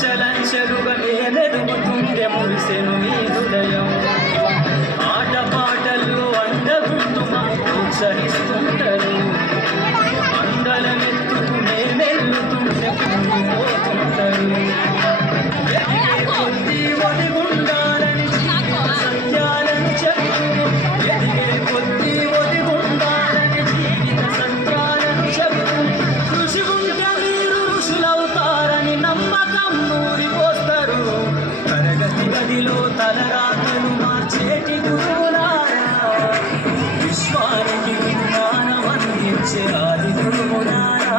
అంచలంచెలుగా మేమెదుగుతుండే మురిసెను మీ హృదయం. ఆటపాటల్లో అందగుంటూ మాకు ప్రోత్సహిస్తుంటారు. అందలమెత్తుకు మేమెల్లుతుంటే కుంగిపోతుంటారు. కొద్ది ఒదిగుండాలని సత్యాలను చెబుతూ, ఎదిగే కొద్ది ఒదిగుండాలని జీవిత సత్యాలను చెబుతూ, ఋషిగుంటే మీరు ఋషులవుతారని నమ్మకం నూరిపోస్తారు. తరగతి గదిలో తలరాతలు మార్చేటి గురువులారా, విశ్వానికి విజ్ఞానం అందించే ఆది గురువులారా.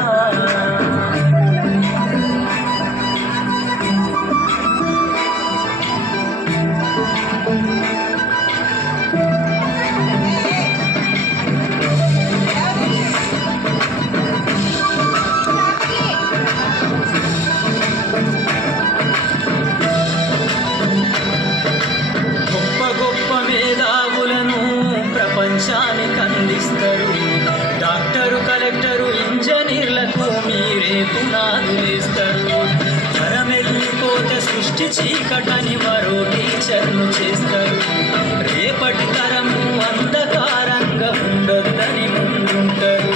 ప్రపంచానికి అందిస్తారు. డాక్టరు, కలెక్టరు, ఇంజనీర్లకు మీరే పునాదులేస్తారు. తరమెల్లిపోతే సృష్టి చీకటని మరో టీచర్ను చేస్తారు. రేపటి తరము అంధకారంగా ఉండొద్దని ముందుంటారు.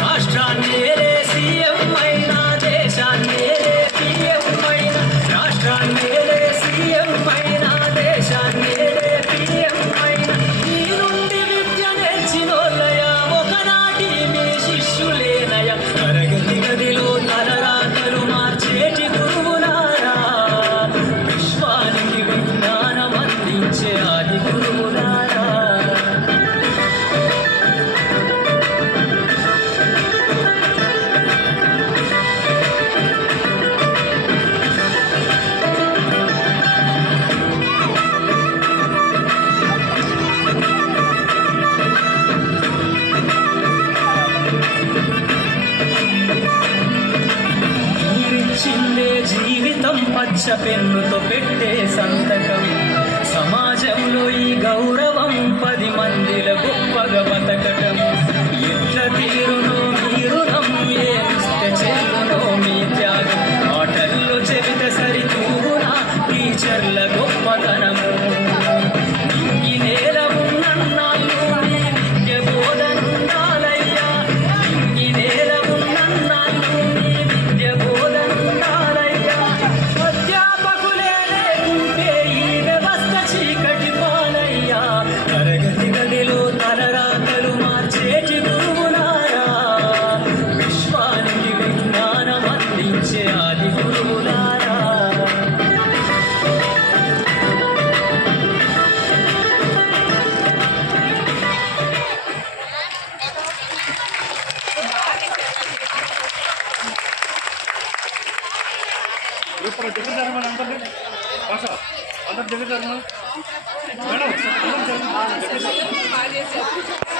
రాష్ట్రాన్ని సీఎం అయినా, దేశాన్ని సీఎం అయినా, రాష్ట్రాన్ని సీఎం అయినా, దేశాన్ని పీఎం అయినా, మీ నుండి విద్య నేర్చినోళ్ళయా ఒకనాటి మీ శిష్యులేనయా. తరగతి గదిలో తలరాతలు మార్చేటి గురువులారా, విశ్వానికి విజ్ఞానం అందించే ఆది గురువులారా. చిందే జీవితం పచ్చ పెన్నుతో పెట్టే సంతకం. సమాజంలో ఈ గౌరవం 10 మందిల గొప్పగా బతకటం. ఎట్ల తీరునో మీ రుణం, ఏమిస్తే చెల్లునో మీ త్యాగం. ఆటల్లో చెబితే సరితూనా టీచర్ల గొప్పతనము. ఈ నేల ఉన్నన్నాళ్ళు మీ విద్య బోధనుండాలయ్యా. ఈ నేల ఉన్నన్నాళ్ళు మీ విద్య బోధనుండాలయ్యా. అధ్యాపకులే లేకుంటే ఈ వ్యవస్థ చీకటి పాలయ్యా. తరగతి గదిలో తలరాతలు మార్చేటి గురువులారా, విశ్వానికి విజ్ఞానం అందించే ఆది గురువులారా. ఇప్పుడు దగ్గర జరగమని అందరినీ భాష అందరు దగ్గర జరగమని మేడం అందరు జరగమని